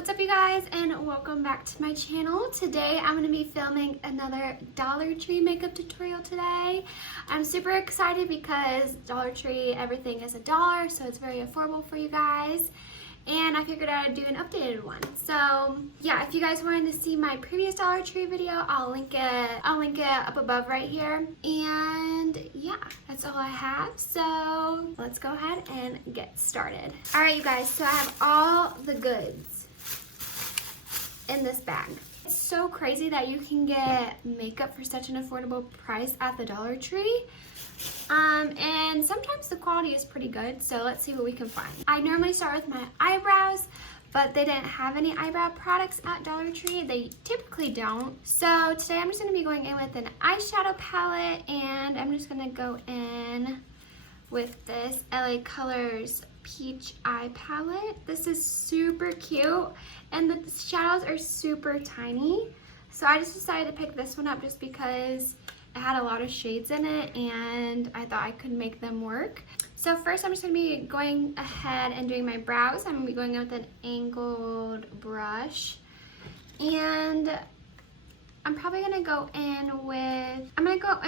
What's up you guys, and welcome back to my channel. Today I'm going to be filming another Dollar Tree makeup tutorial today. I'm super excited because Dollar Tree, everything is $1, so it's very affordable for you guys. And I figured I'd do an updated one. So yeah, if you guys wanted to see my previous Dollar Tree video, I'll link it up above right here. And yeah, that's all I have. So let's go ahead and get started. All right, you guys, so I have all the goods in this bag. It's so crazy that you can get makeup for such an affordable price at the Dollar Tree. And sometimes the quality is pretty good, so let's see what we can find. I normally start with my eyebrows, but they didn't have any eyebrow products at Dollar Tree. They typically don't. So today I'm just gonna be going in with an eyeshadow palette, and I'm just gonna go in with this LA Colors Peach Eye Palette. This is super cute, and the shadows are super tiny. So I just decided to pick this one up just because it had a lot of shades in it and I thought I could make them work. So first I'm just going to be going ahead and doing my brows. I'm going to be going in with an angled brush, and I'm probably going to go in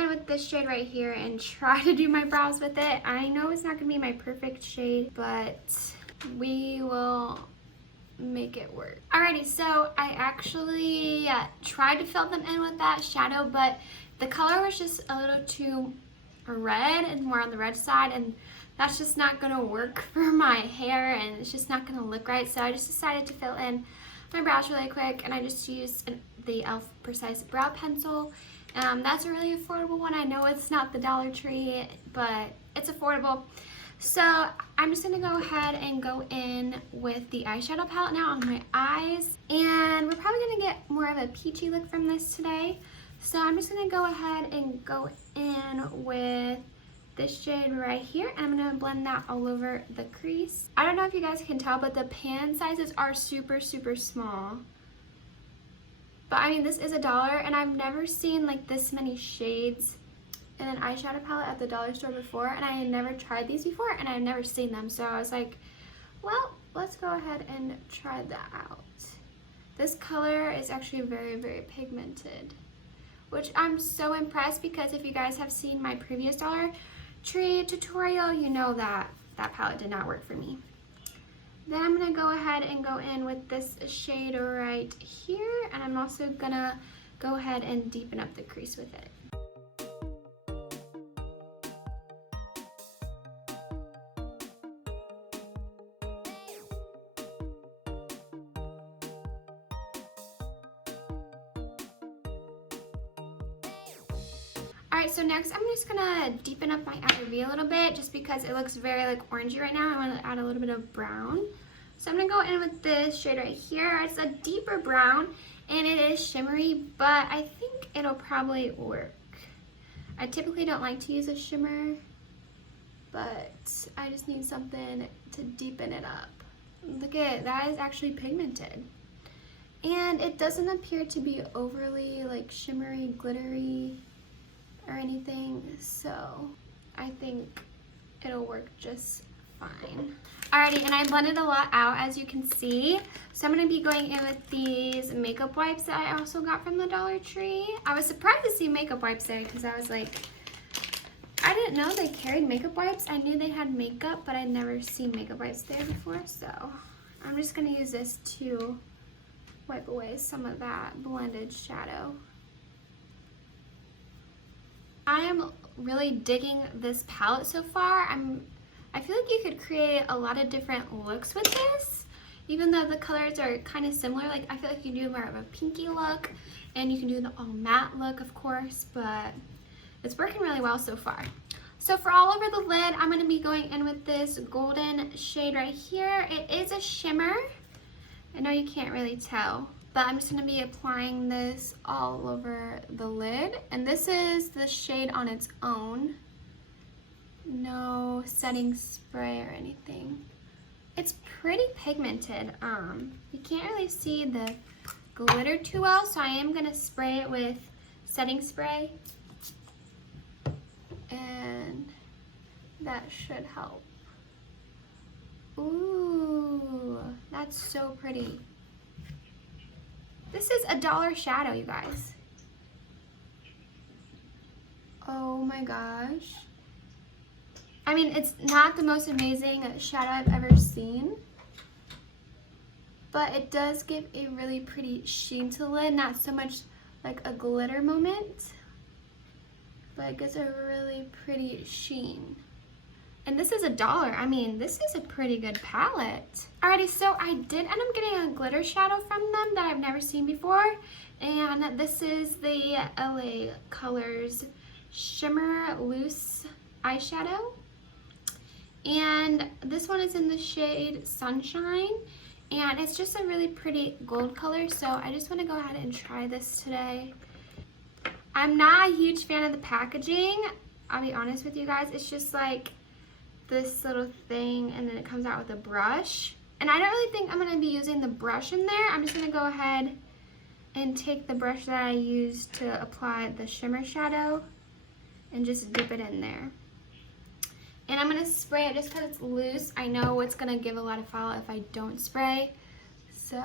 with this shade right here and try to do my brows with it. I know it's not going to be my perfect shade, but we will make it work. Alrighty, so I actually tried to fill them in with that shadow, but the color was just a little too red and more on the red side, and that's just not gonna work for my hair, and it's just not gonna look right. So I just decided to fill in my brows really quick, and I just used the e.l.f. Precise Brow Pencil. That's a really affordable one. I know it's not the Dollar Tree, but it's affordable. So I'm just gonna go ahead and go in with the eyeshadow palette now on my eyes, and we're probably gonna get more of a peachy look from this today. So I'm just gonna go ahead and go in with this shade right here, and I'm gonna blend that all over the crease. I don't know if you guys can tell, but the pan sizes are super, super small. But I mean, this is $1, and I've never seen like this many shades in an eyeshadow palette at the dollar store before, and I had never tried these before, and I had never seen them. So I was like, well, let's go ahead and try that out. This color is actually very, very pigmented, which I'm so impressed because if you guys have seen my previous Dollar Tree tutorial, you know that that palette did not work for me. Then I'm gonna go ahead and go in with this shade right here, and I'm also gonna go ahead and deepen up the crease with it. Alright, so next I'm just gonna deepen up my outer V a little bit just because it looks very like orangey right now. I want to add a little bit of brown. So I'm gonna go in with this shade right here. It's a deeper brown and it is shimmery, but I think it'll probably work. I typically don't like to use a shimmer, but I just need something to deepen it up. Look at it, that is actually pigmented. And it doesn't appear to be overly like shimmery, glittery or anything, so I think it'll work just fine. Alrighty, and I blended a lot out, as you can see. So I'm gonna be going in with these makeup wipes that I also got from the Dollar Tree. I was surprised to see makeup wipes there because I was like, I didn't know they carried makeup wipes. I knew they had makeup, but I'd never seen makeup wipes there before. So I'm just gonna use this to wipe away some of that blended shadow. I am really digging this palette so far. I feel like you could create a lot of different looks with this, even though the colors are kind of similar. Like I feel like you can do more of a pinky look, and you can do the all matte look, of course, but it's working really well so far. So for all over the lid, I'm going to be going in with this golden shade right here. It is a shimmer. I know you can't really tell, but I'm just going to be applying this all over the lid. And this is the shade on its own. No setting spray or anything. It's pretty pigmented. You can't really see the glitter too well, so I am going to spray it with setting spray. And that should help. Ooh, that's so pretty. This is $1 shadow, you guys. Oh my gosh. I mean, it's not the most amazing shadow I've ever seen, but it does give a really pretty sheen to the lid. Not so much like a glitter moment, but it gives a really pretty sheen. And this is $1. I mean, this is a pretty good palette. Alrighty, so I did end up getting a glitter shadow from them that I've never seen before. And this is the LA Colors Shimmer Loose Eyeshadow. And this one is in the shade Sunshine. And it's just a really pretty gold color, so I just want to go ahead and try this today. I'm not a huge fan of the packaging, I'll be honest with you guys. It's just like this little thing, and then it comes out with a brush. And I don't really think I'm going to be using the brush in there. I'm just going to go ahead and take the brush that I used to apply the shimmer shadow and just dip it in there. And I'm going to spray it just because it's loose. I know it's going to give a lot of fallout if I don't spray. So,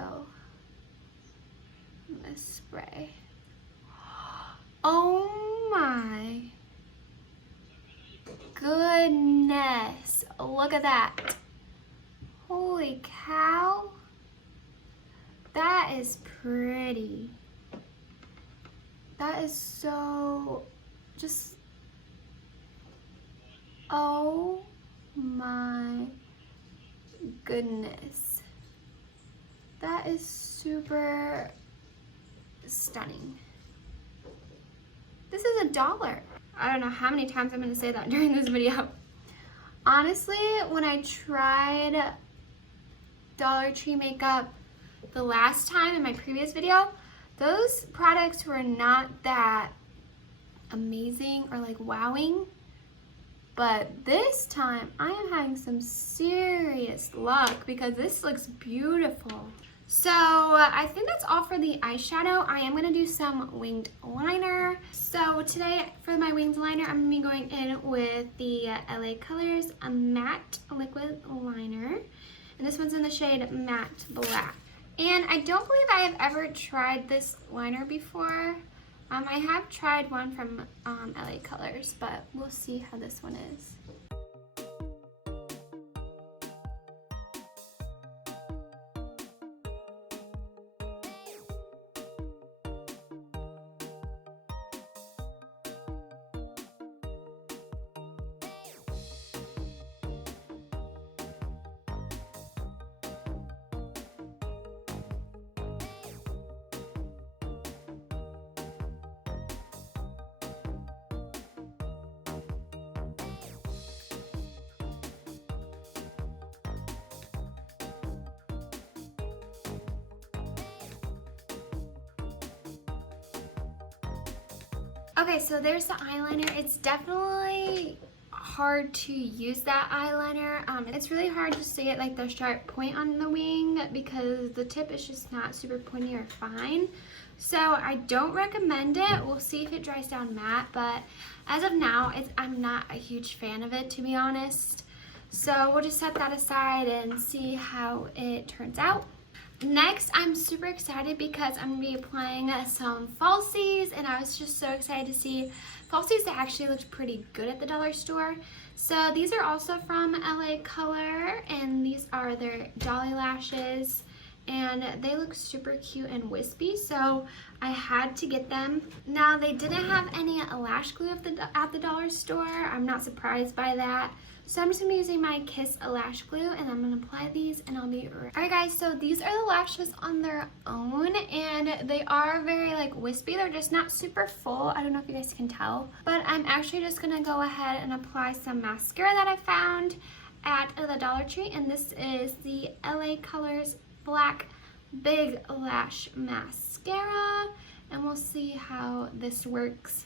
I'm going to spray. Oh my goodness. Look at that. Holy cow. That is pretty. That is so just, oh my goodness. That is super stunning. This is $1. I don't know how many times I'm going to say that during this video. Honestly, when I tried Dollar Tree makeup the last time in my previous video, those products were not that amazing or like wowing. But this time, I am having some serious luck because this looks beautiful. So I think that's all for the eyeshadow. I am going to do some winged liner. So today for my winged liner, I'm going to be going in with the LA Colors Matte Liquid Liner. And this one's in the shade Matte Black. And I don't believe I have ever tried this liner before. I have tried one from LA Colors, but we'll see how this one is. Okay, so there's the eyeliner. It's definitely hard to use that eyeliner. It's really hard just to get like the sharp point on the wing because the tip is just not super pointy or fine. So I don't recommend it. We'll see if it dries down matte, but as of now, I'm not a huge fan of it, to be honest. So we'll just set that aside and see how it turns out. Next, I'm super excited because I'm going to be applying some falsies, and I was just so excited to see falsies that actually looked pretty good at the dollar store. So these are also from LA Color, and these are their dolly lashes, and they look super cute and wispy, so I had to get them. Now, they didn't have any lash glue at the dollar store. I'm not surprised by that. So I'm just going to be using my Kiss Lash Glue, and I'm going to apply these, and I'll be right. Alright guys, so these are the lashes on their own, and they are very like wispy. They're just not super full. I don't know if you guys can tell. But I'm actually just going to go ahead and apply some mascara that I found at the Dollar Tree, and this is the LA Colors Black Big Lash Mascara, and we'll see how this works.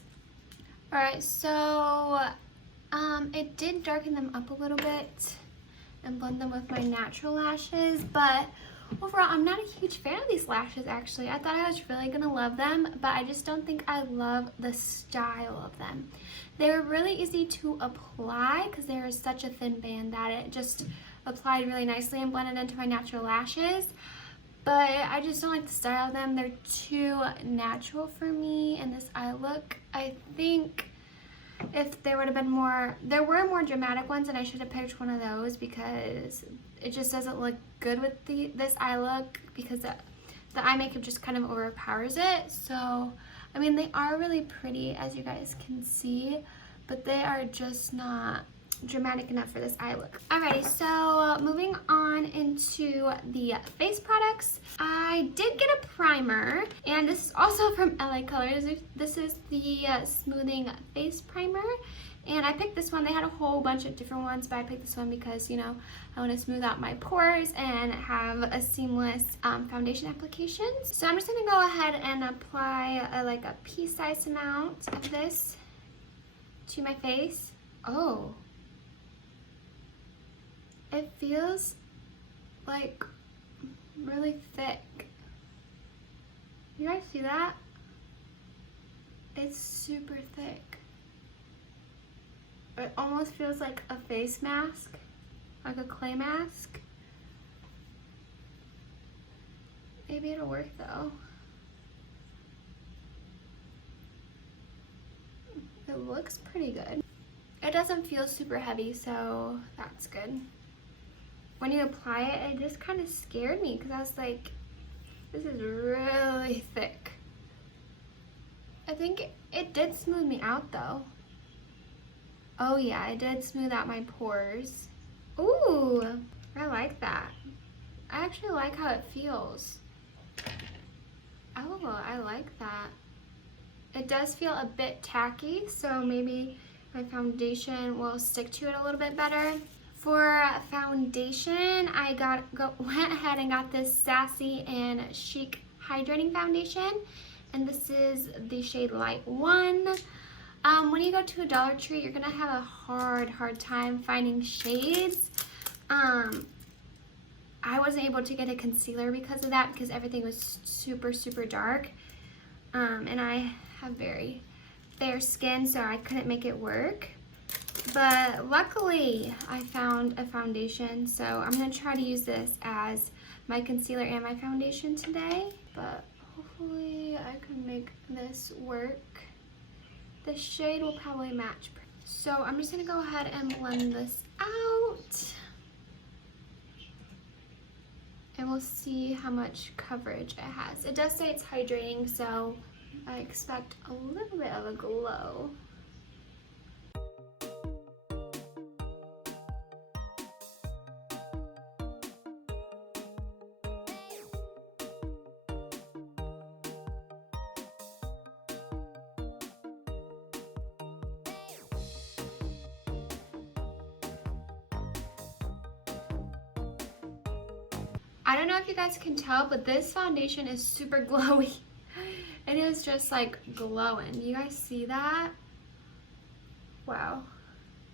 Alright, so it did darken them up a little bit and blend them with my natural lashes, but overall, I'm not a huge fan of these lashes, actually. I thought I was really going to love them, but I just don't think I love the style of them. They were really easy to apply because they were such a thin band that it just applied really nicely and blended into my natural lashes. but I just don't like the style of them. They're too natural for me in this eye look. I think if there would have been more, there were more dramatic ones, and I should have picked one of those because it just doesn't look good with this eye look, because the eye makeup just kind of overpowers it. So, I mean, they are really pretty, as you guys can see, but they are just not dramatic enough for this eye look. Alrighty, so moving on into the face products. I did get a primer, and this is also from LA Colors. This is the Smoothing Face Primer, and I picked this one. They had a whole bunch of different ones, but I picked this one because, you know, I want to smooth out my pores and have a seamless foundation application. So I'm just going to go ahead and apply like a pea-sized amount of this to my face. Oh, it feels like really thick. You guys see that? It's super thick. It almost feels like a face mask, like a clay mask. Maybe it'll work though. It looks pretty good. It doesn't feel super heavy, so that's good. When you apply it, it just kind of scared me because I was like, this is really thick. I think it did smooth me out though. Oh yeah, it did smooth out my pores. Ooh, I like that. I actually like how it feels. Oh, I like that. It does feel a bit tacky, so maybe my foundation will stick to it a little bit better. For foundation, I went ahead and got this Sassy and Chic Hydrating Foundation, and this is the shade Light 1. When you go to a Dollar Tree, you're gonna have a hard time finding shades. I wasn't able to get a concealer because of that, because everything was super dark, and I have very fair skin, so I couldn't make it work. But luckily I found a foundation, so I'm going to try to use this as my concealer and my foundation today, but hopefully I can make this work. The shade will probably match. So I'm just going to go ahead and blend this out, and we'll see how much coverage it has. It does say it's hydrating, so I expect a little bit of a glow. I don't know if you guys can tell, but this foundation is super glowy. It is just like glowing. You guys see that? Wow.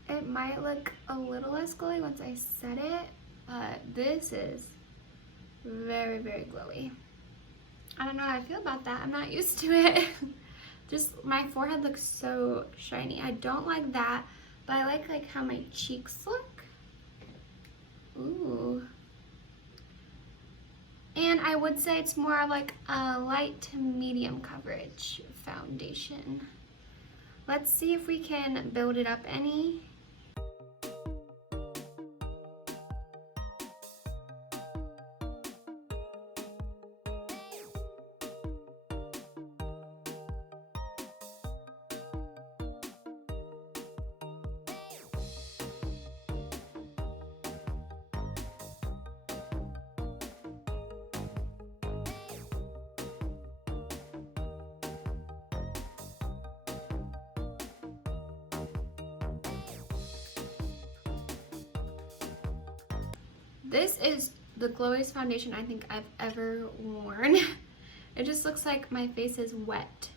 It might look a little less glowy once I set it, but this is very glowy. I don't know how I feel about that. I'm not used to it. Just my forehead looks so shiny. I don't like that, but I like how my cheeks look. Ooh. And I would say it's more of like a light to medium coverage foundation. Let's see if we can build it up any. This is the glowiest foundation I think I've ever worn. It just looks like my face is wet.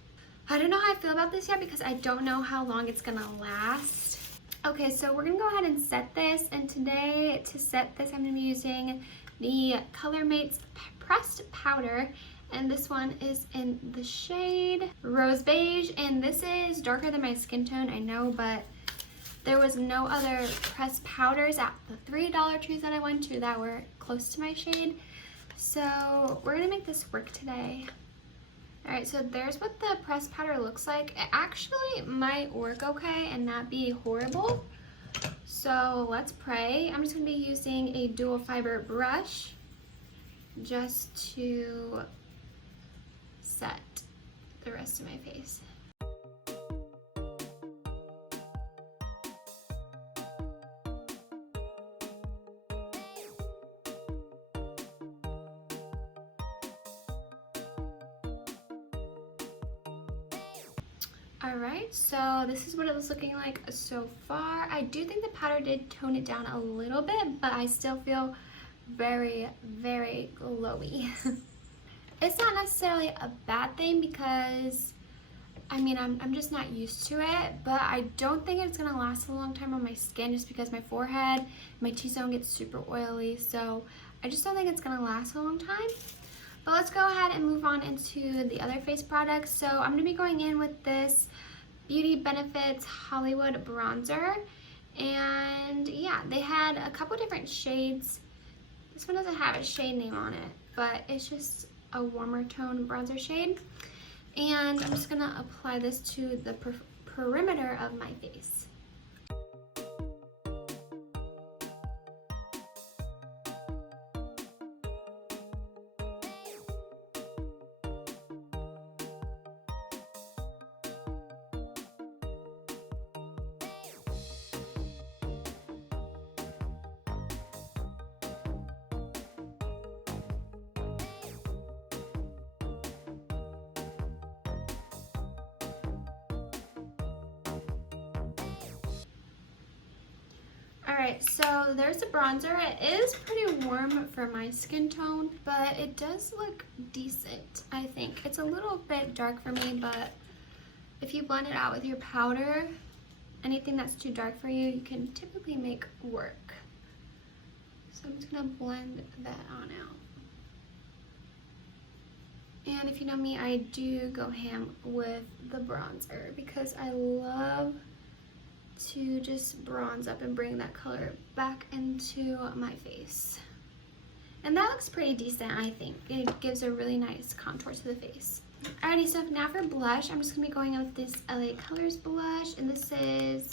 I don't know how I feel about this yet because I don't know how long it's gonna last. Okay, so we're gonna go ahead and set this, and today to set this I'm gonna be using the Color Mates Pressed Powder, and this one is in the shade Rose Beige, and this is darker than my skin tone, I know, but there was no other pressed powders at the 3 Dollar Trees that I went to that were close to my shade. So we're gonna make this work today. All right, so there's what the pressed powder looks like. It actually might work okay and not be horrible. So let's pray. I'm just gonna be using a dual fiber brush just to set the rest of my face. Alright, so this is what it was looking like so far. I do think the powder did tone it down a little bit, but I still feel very, very glowy. It's not necessarily a bad thing because, I mean, I'm just not used to it, but I don't think it's going to last a long time on my skin just because my forehead, my T-zone gets super oily, so I just don't think it's going to last a long time. But let's go ahead and move on into the other face products. So I'm going to be going in with this Beauty Benefits Hollywood bronzer. And yeah, they had a couple different shades. This one doesn't have a shade name on it, but it's just a warmer tone bronzer shade. And I'm just going to apply this to the perimeter of my face. Alright, so there's the bronzer. It is pretty warm for my skin tone, but it does look decent, I think. It's a little bit dark for me, but if you blend it out with your powder, anything that's too dark for you, you can typically make work. So I'm just going to blend that on out. And if you know me, I do go ham with the bronzer because I love to just bronze up and bring that color back into my face. And that looks pretty decent, I think. It gives a really nice contour to the face. Alrighty, so now for blush, I'm just gonna be going in with this LA Colors blush, and this is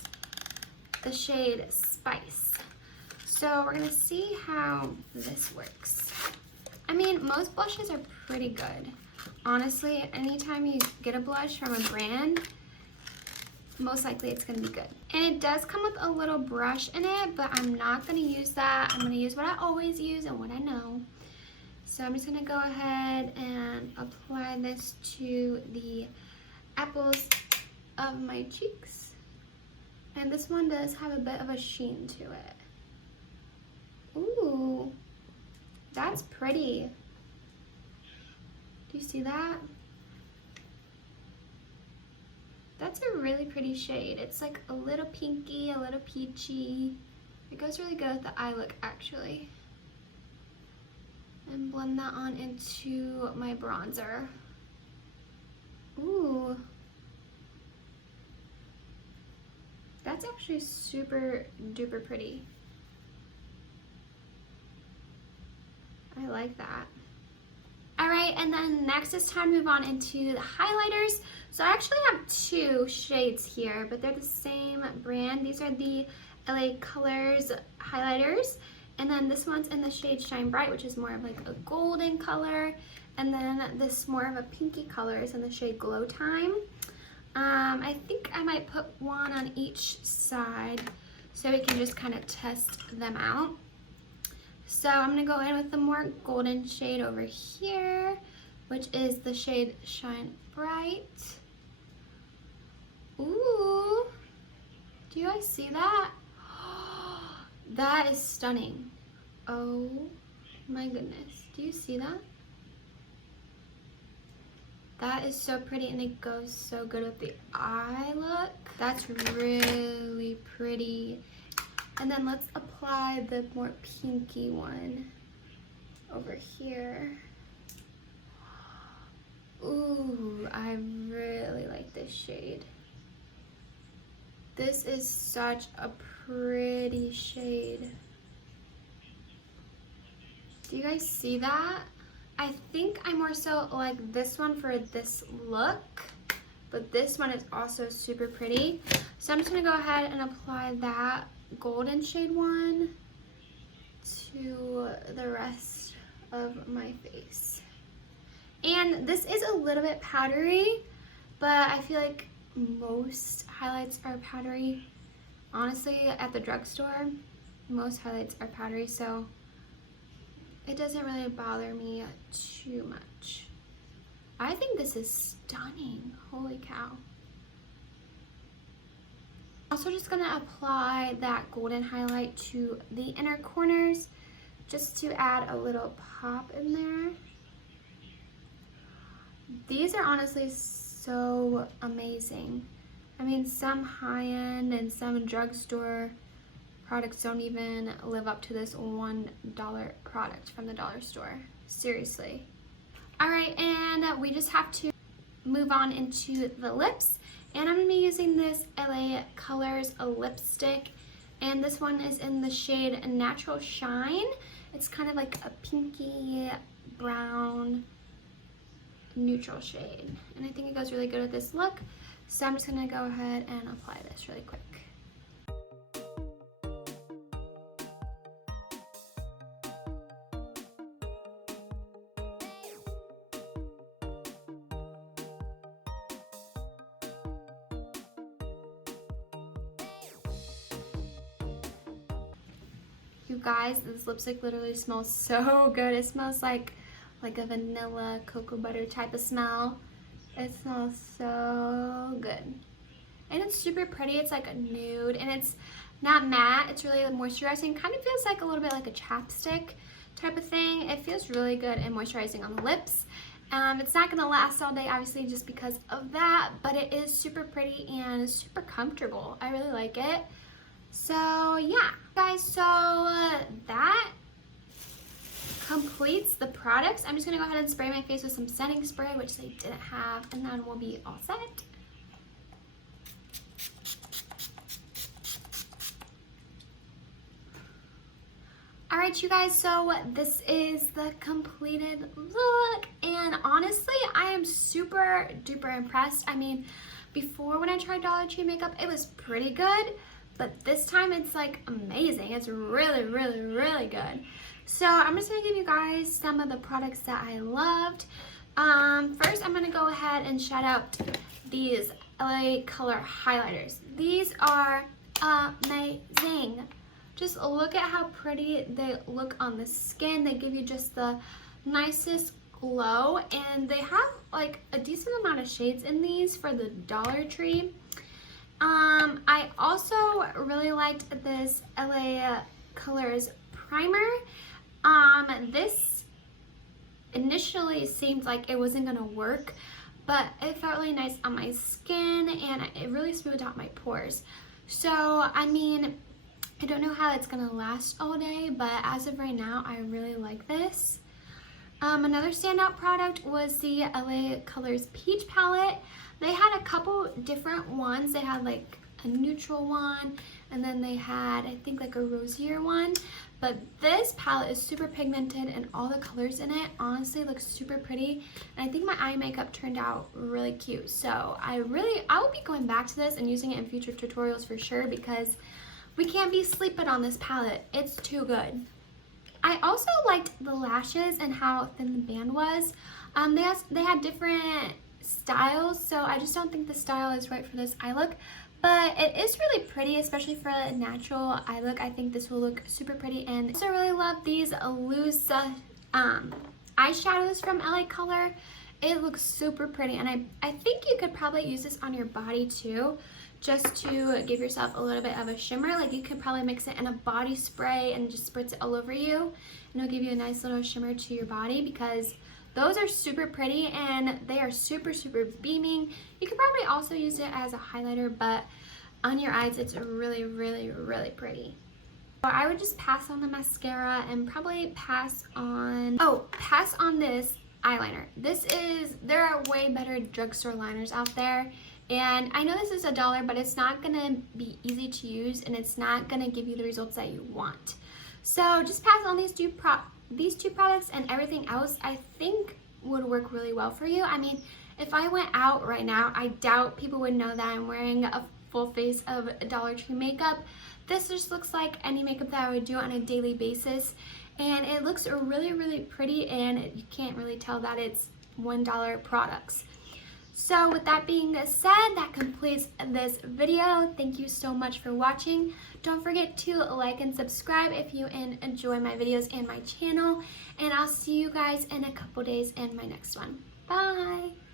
the shade Spice. So we're gonna see how this works. I mean, most blushes are pretty good. Honestly, anytime you get a blush from a brand, most likely it's gonna be good. And it does come with a little brush in it, but I'm not gonna use that. I'm gonna use what I always use and what I know. So I'm just gonna go ahead and apply this to the apples of my cheeks. And this one does have a bit of a sheen to it. Ooh, that's pretty. Do you see that? That's a really pretty shade. It's like a little pinky, a little peachy. It goes really good with the eye look, actually. And blend that on into my bronzer. Ooh. That's actually super duper pretty. I like that. Alright, and then next it's time to move on into the highlighters. So I actually have two shades here, but they're the same brand. These are the LA Colors highlighters. And then this one's in the shade Shine Bright, which is more of like a golden color. And then this more of a pinky color is in the shade Glow Time. I think I might put one on each side so we can just kind of test them out. So I'm going to go in with the more golden shade over here, which is the shade Shine Bright. Ooh, do you guys see that? That is stunning. Oh my goodness, do you see that? That is so pretty, and it goes so good with the eye look. That's really pretty. And then let's apply the more pinky one over here. Ooh, I really like this shade. This is such a pretty shade. Do you guys see that? I think I more so like this one for this look, but this one is also super pretty. So I'm just gonna go ahead and apply that golden shade one to the rest of my face. And this is a little bit powdery, but I feel like most highlights are powdery. Honestly, at the drugstore, most highlights are powdery, so it doesn't really bother me too much. I think this is stunning. Holy cow. Also just gonna apply that golden highlight to the inner corners just to add a little pop in there. These are honestly so amazing. I mean, some high-end and some drugstore products don't even live up to this $1 product from the dollar store. Seriously. All right, and we just have to move on into the lips. And I'm gonna be using this LA Colors lipstick. And this one is in the shade Natural Shine. It's kind of like a pinky brown neutral shade. And I think it goes really good with this look. So I'm just gonna go ahead and apply this really quick. You guys, this lipstick literally smells so good. It smells like a vanilla cocoa butter type of smell. It smells so good. And it's super pretty. It's like a nude and it's not matte. It's really moisturizing. Kind of feels like a little bit like a chapstick type of thing. It feels really good and moisturizing on the lips. It's not going to last all day, obviously, just because of that, but it is super pretty and super comfortable. I really like it. So yeah, guys, so that completes the products. I'm just gonna go ahead and spray my face with some setting spray, which they didn't have, and then we'll be all set. All right, you guys, so this is the completed look, and honestly, I am super duper impressed. I mean, before when I tried Dollar Tree makeup, it was pretty good, but this time it's like amazing. It's really, really, really good. So I'm just gonna give you guys some of the products that I loved. First, I'm gonna go ahead and shout out these LA Color highlighters. These are amazing. Just look at how pretty they look on the skin. They give you just the nicest glow, and they have like a decent amount of shades in these for the Dollar Tree. I also really liked this LA Colors primer. This initially seemed like it wasn't gonna work, but it felt really nice on my skin and it really smoothed out my pores. So, I mean, I don't know how it's gonna last all day, but as of right now, I really like this. Another standout product was the LA Colors Peach Palette. They had a couple different ones. They had like a neutral one, and then they had, I think, like a rosier one. But this palette is super pigmented and all the colors in it honestly look super pretty. And I think my eye makeup turned out really cute. So I will be going back to this and using it in future tutorials for sure, because we can't be sleeping on this palette. It's too good. I also liked the lashes and how thin the band was. They had different styles, so I just don't think the style is right for this eye look. But it is really pretty, especially for a natural eye look. I think this will look super pretty. And I also really love these loose eyeshadows from LA Color. It looks super pretty, and I think you could probably use this on your body too, just to give yourself a little bit of a shimmer. Like you could probably mix it in a body spray and just spritz it all over you, and it'll give you a nice little shimmer to your body, because those are super pretty and they are super, super beaming. You could probably also use it as a highlighter, but on your eyes, it's really, really, really pretty. So I would just pass on the mascara and probably pass on this eyeliner. There are way better drugstore liners out there. And I know this is $1, but it's not gonna be easy to use and it's not gonna give you the results that you want. So just pass on these two these two products and everything else I think would work really well for you. I mean, if I went out right now, I doubt people would know that I'm wearing a full face of Dollar Tree makeup. This just looks like any makeup that I would do on a daily basis, and it looks really, really pretty, and you can't really tell that it's $1 products. So with that being said, that completes this video. Thank you so much for watching. Don't forget to like and subscribe if you enjoy my videos and my channel, and I'll see you guys in a couple days in my next one. Bye!